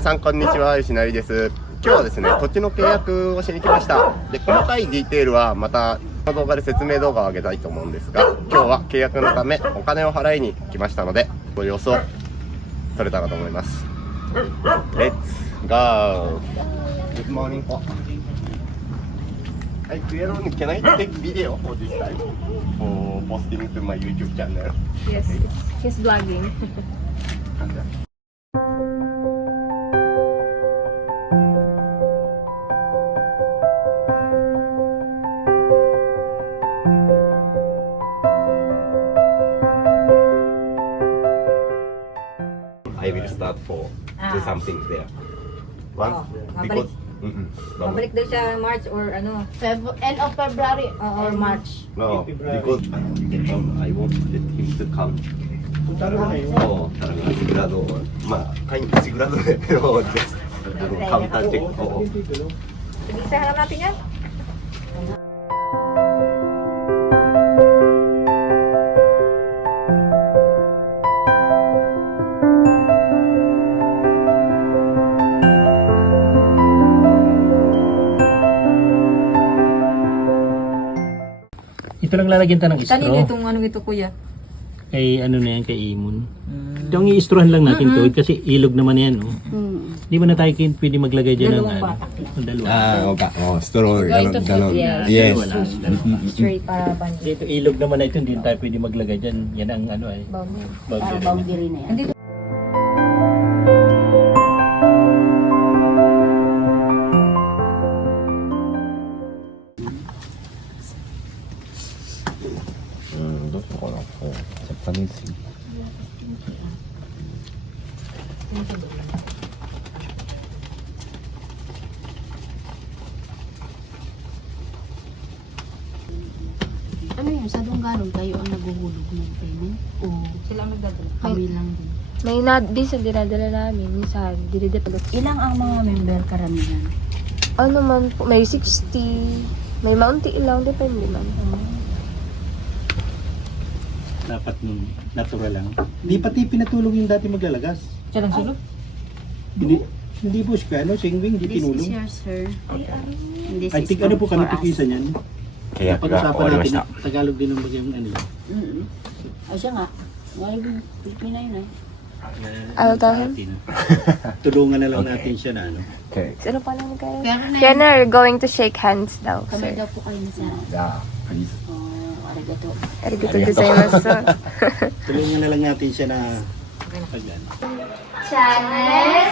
さんこんにちは、吉成です。今日はですね、土地の契約をしに来ました。で、細かいディテールはまたこの動画で説明動画を上げたいと思うんですが、今日は契約のためお金を払いに来ましたので、ご様子を撮れたらと思います。Let's go! Good morning. Hi, Kuya, can I take video for this time? For posting to my YouTube channel? Yes, he's vlogging. I will start for do something there. Once, because Mabalik daw siya March or ano, End of February. or March. no, because I want him to come. Oo, talaga sigurado. Sigurado na pero just come and check. Oo. Sige, isahan natin yan. Ito lang lalagyan tayo ng Kanino straw. itong ano ito, kuya? Kay ano na yan, kay Imon. Ito ang i-strawhan lang natin to kasi ilog naman yan. Oh. Hindi mo na tayo pwede maglagay dyan ng ano. Dalawa. Okay. Oh, straw. Ganon. Yes. Straight para bandi. Dito ilog naman na ito, hindi tayo pwede maglagay dyan. Yan ang ano ay. Boundary na yan. Andito. Japanese. Ano yun, sa Dungganon kayo ang naguhulog ng payment? O Sila ang nagdadala. kami lang din? May di sa dinadala namin. Minsan, dinidepalot. Ilang ang mga member karamihan? Ano man po, may 60. May maunti lang, depende man. Dapat nung natural lang. Hindi pati pinatulong yung dati maglalagas. Siya lang sulog? Hindi po siya, ano, singwing, hindi This is tinulong. yours, sir. And this I is think ano po kami for us. tikisan yan. Kaya Pag-usapan natin, Tagalog din ang bagyang ano. O siya nga. Ngayon, Pilipina yun eh. Ano tawag? Tulungan na lang natin siya na ano. Okay. Sino pa lang kayo? Pero na Kaya na, we're going to shake hands daw, kami sir. daw po kayo na sa Yeah, please. arigato. Arigato gozaimasu. Tulungan na lang natin siya na pag ano. Channel